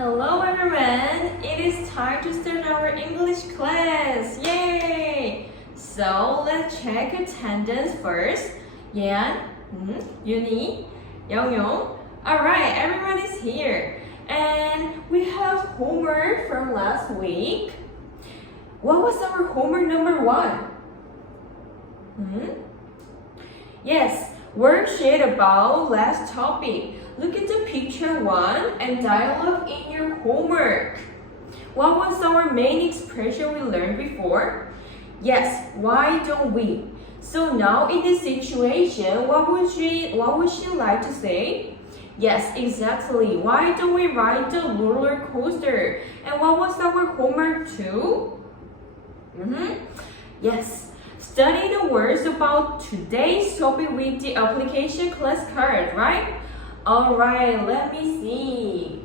Hello everyone! It is time to start our English class! Yay! So let's check attendance first. Yan, Yuni, Young. Alright, everyone is here. And we have homework from last week. What was our homework number 1? Yes, worksheet about last topic. Look at the picture 1 and dialogue in your homework. What was our main expression we learned before? Yes, why don't we? So now in this situation, what would she like to say? Yes, exactly. Why don't we ride the roller coaster? And what was our homework 2? Yes. Study the words about today's topic with the application class card, right? Alright, let me see.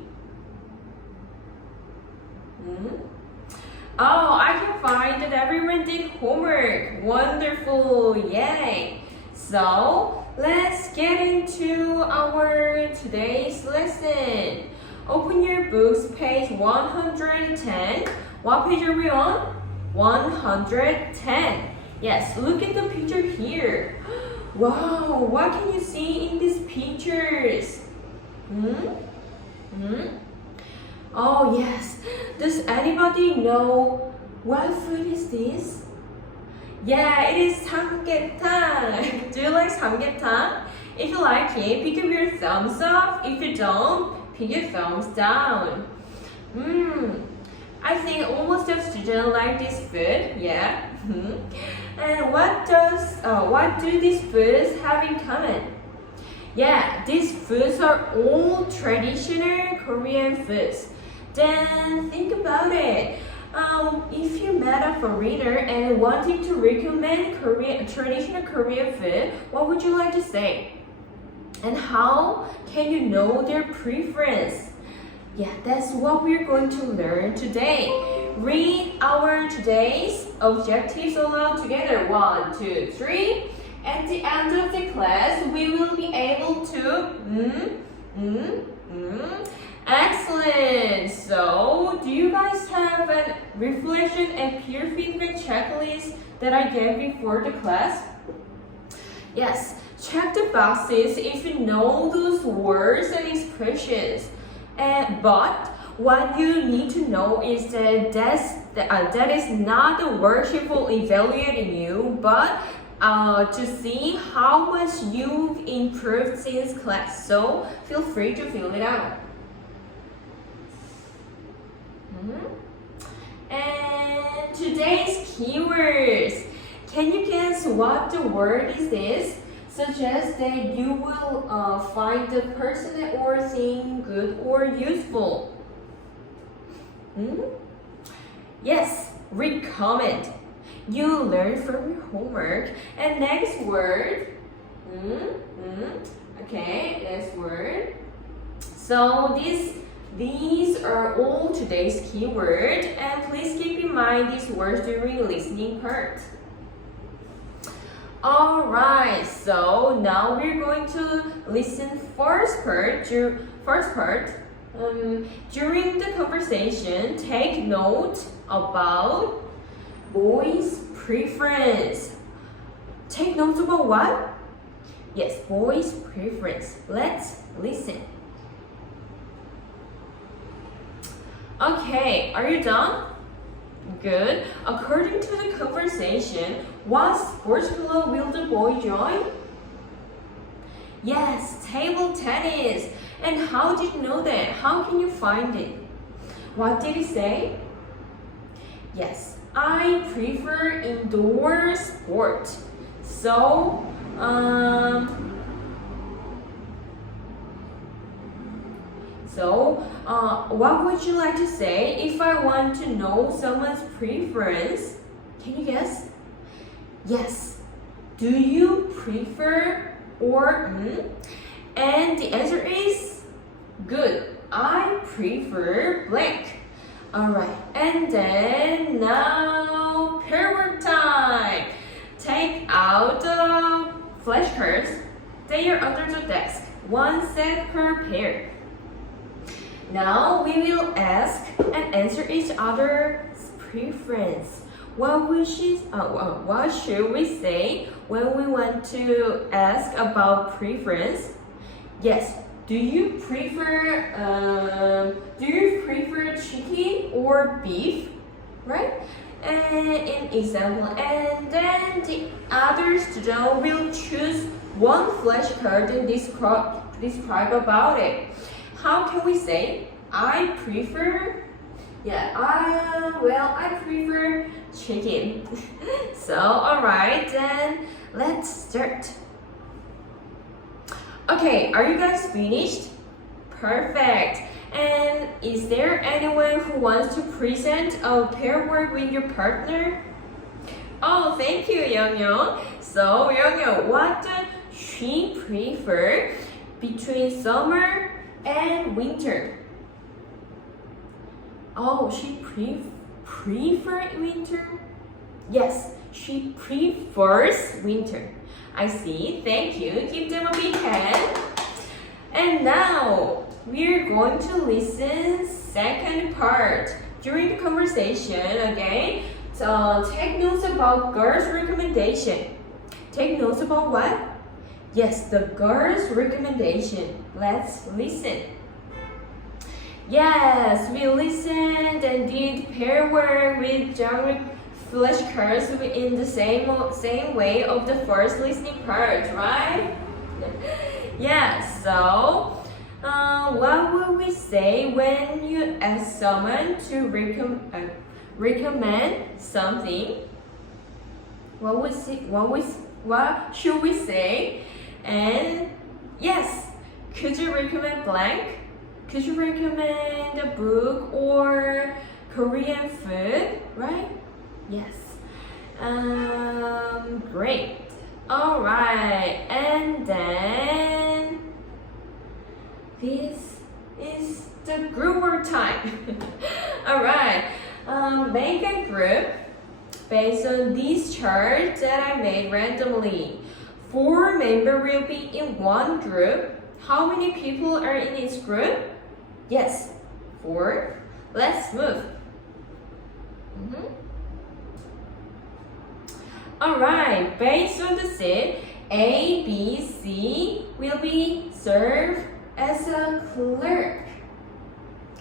Oh, I can find that everyone did homework. Wonderful, yay! So, let's get into our today's lesson. Open your books, page 110. What page are we on? 110. Yes, look at the picture here. Wow, what can you see in these pictures? Oh yes, does anybody know what food is this? Yeah, it is samgyetang. Do you like samgyetang? If you like it, pick up your thumbs up. If you don't, pick your thumbs down. I think almost all students like this food, yeah. And what do these foods have in common? Yeah, these foods are all traditional Korean foods. Then think about it. If you met a foreigner and wanted to recommend traditional Korean food, what would you like to say? And how can you know their preference? Yeah, that's what we're going to learn today. Read our today's objectives aloud together. 1, 2, 3. At the end of the class, we will be able to Excellent. So, do you guys have a reflection and peer feedback checklist that I gave before the class? Yes. Check the boxes if you know those words and expressions. But what you need to know is that is not the worksheet for evaluating you, but to see how much you've improved since class. So feel free to fill it out. And today's keywords. Can you guess what the word is this? Suggest that you will find the person or thing good or useful. Yes, read comment. You learn from your homework. And next word. Okay, next word. So these are all today's keywords, and please keep in mind these words during the listening part. Alright, so now we're going to listen first part. During the conversation, take note about boys' preference. Take notes about what? Yes, boys' preference. Let's listen. Okay, are you done? Good. According to the conversation, what sports club will the boy join? Yes, table tennis. And how did you know that? How can you find it? What did he say? Yes, I prefer indoor sport. So, what would you like to say if I want to know someone's preference? Can you guess? Yes. Do you prefer or And the answer is good. I prefer blank. Alright, and then now pair work time. Take out the flashcards. They are under the desk. One set per pair. Now we will ask and answer each other's preference. What should we say when we want to ask about preference? Yes. Do you prefer chicken or beef? Right? And in example, and then the other student will choose one flashcard and describe about it. How can we say I prefer? I prefer chicken. So, alright, then let's start. Okay, are you guys finished? Perfect. And is there anyone who wants to present a pair work with your partner? Oh, thank you, Young. So, Young, what does she prefer between summer and winter? Oh, she prefer winter? Yes, she prefers winter. I see. Thank you. Give them a big hand. And now we're going to listen second part. During the conversation, again, so take notes about girls' recommendation. Take notes about what? Yes, the girls' recommendation. Let's listen. Yes, we listened and did pair work with genre flashcards in the same way of the first listening part, right? Yeah, so what would we say when you ask someone to recommend something? What should we say? And yes, could you recommend blank? Could you recommend a book or Korean food, right? Yes. Great. All right. And then this is the group work time. All right. Make a group based on these charts that I made randomly. 4 members will be in one group. How many people are in each group? Yes, 4. Let's move. Alright, based on the set, A, B, C will be served as a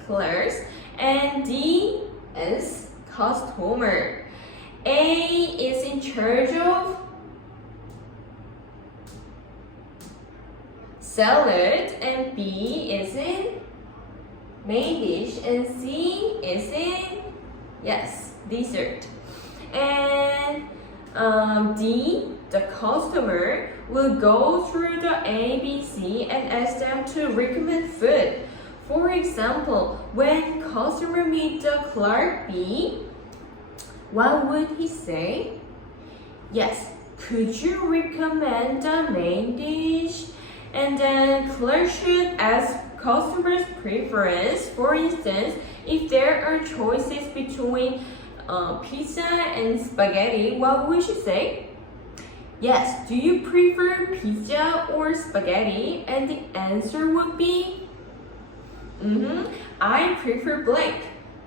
clerks, and D is customer. A is in charge of salad, and B is in main dish, and C is in, yes, dessert. And D, the customer, will go through the A, B, C and ask them to recommend food. For example, when customer meets the clerk B, what would he say? Yes, could you recommend the main dish? And then clerk should ask customer's preference. For instance, if there are choices between pizza and spaghetti, what would you say? Yes, do you prefer pizza or spaghetti? And the answer would be, I prefer blank.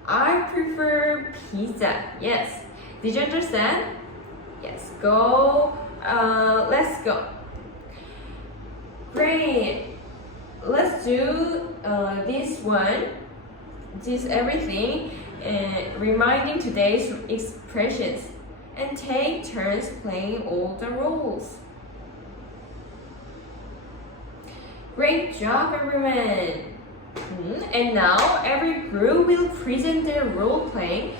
I prefer pizza. Yes. Did you understand? Yes. Go. Let's go. Great. Let's do this one. This everything. Reminding today's expressions. And take turns playing all the roles. Great job, everyone. And now every group will present their role playing.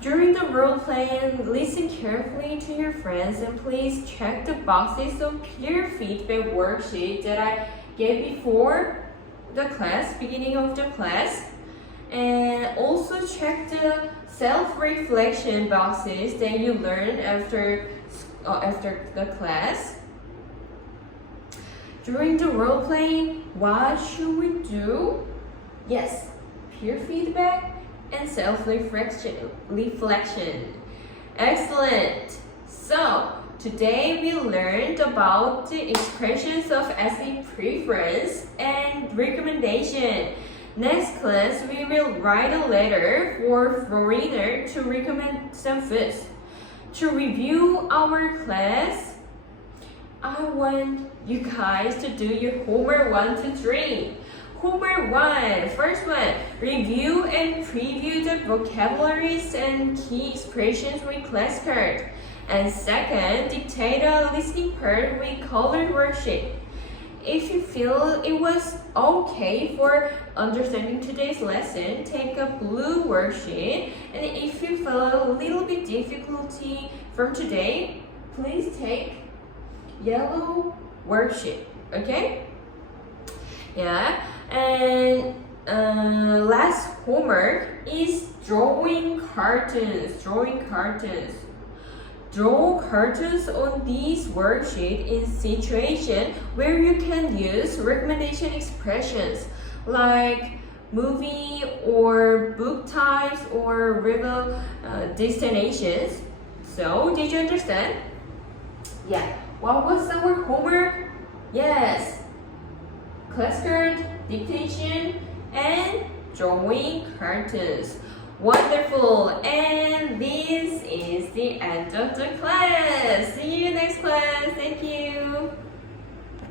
During the role playing, listen carefully to your friends and please check the boxes of peer feedback worksheet that I gave before the class, beginning of the class. And also check the self-reflection boxes that you learned after the class. During the role playing, what should we do? Yes, peer feedback and self-reflection. Excellent. So today we learned about the expressions of asking preference and recommendation. Next class, we will write a letter for foreigner to recommend some foods. To review our class, I want you guys to do your homework 1, 2, 3. Homework 1, first one, review and preview the vocabularies and key expressions with class card. And second, dictate a listening part with colored worksheet. If you feel it was okay for understanding today's lesson, take a blue worksheet. And if you feel a little bit difficulty from today, please take yellow worksheet. Okay? Yeah. And last homework is drawing cartoons. Draw cartoons on this worksheet in situation where you can use recommendation expressions like movie or book types or river destinations. So, did you understand? Yeah. What was our homework? Yes. Class card, dictation, and drawing cartoons. Wonderful! And this is the end of the class. See you next class. Thank you.